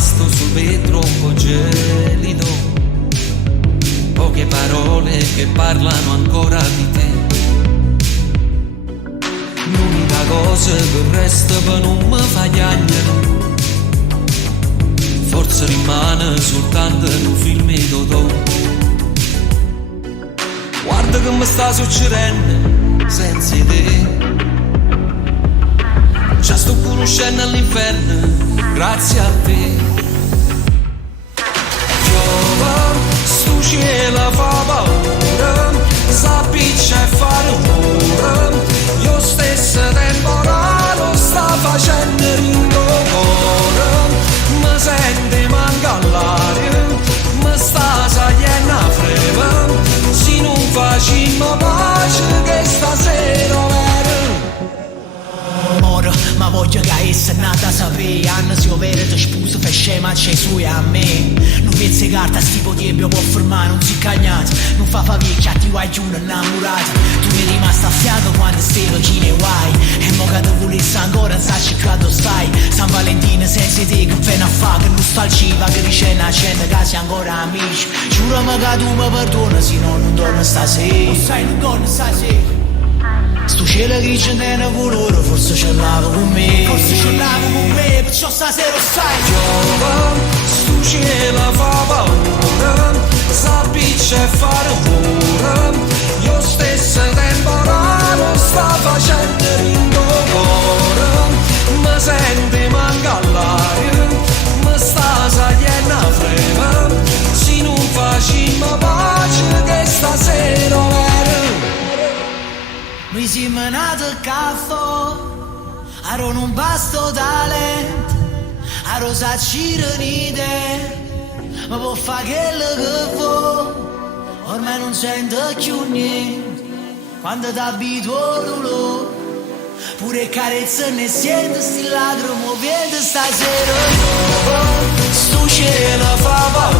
rimasto sul vetro un po' gelido, poche parole che parlano ancora di te. L'unica cosa che resta per non mi fa piangere, forse rimane soltanto un film tuo. Guarda che mi sta succedendo senza te. Già sto conoscendo all'inferno grazie a te. Piove, sto cielo fa paura, s'appiccia e fa rumore. Io stesso temporale sta facendo rincuore. Mi sente manca l'aria, mi sta saliendo a freva. Se non facciamo pace che stasera vera. Moro, ma voglio che essa è nata sapere. Anno si ovvero ti sposo per scema c'è sui a me. Non pensi che carta tipo di può fermare, non si cagnato. Non fa vecchia, ti vuoi giù innamorato. Tu mi eri rimasta a fianco quando stai vicino e guai. E mo che ti volessi ancora, non sai cercato stai. San Valentino senza te che fai a fa. Che nostalgia che dice una cena che sei ancora amici. Giurami che tu mi perdoni, se no non torno stasera. Non sai, non torno stasera. Sto cielo grigio non è colore, forse ce l'avo con me. Forse ce l'avo con me, perciò stasera sai. Piove, sto cielo fa paura, s'appiccia e fa rumore. Io stesso temporale sta facendo rincuore. Mi sente manca l'aria, mi sta saliendo a freva. Se non facciamo pace che stasera vera. Mi si menato il caffè, aro non basto talento, aro sa cirenite, ma può fare quello che vuoi, ormai non sento più niente, quando t'abituo al dolore, pure carezze ne sento, sti ladro muovendo stasera. Sto cielo fa paura,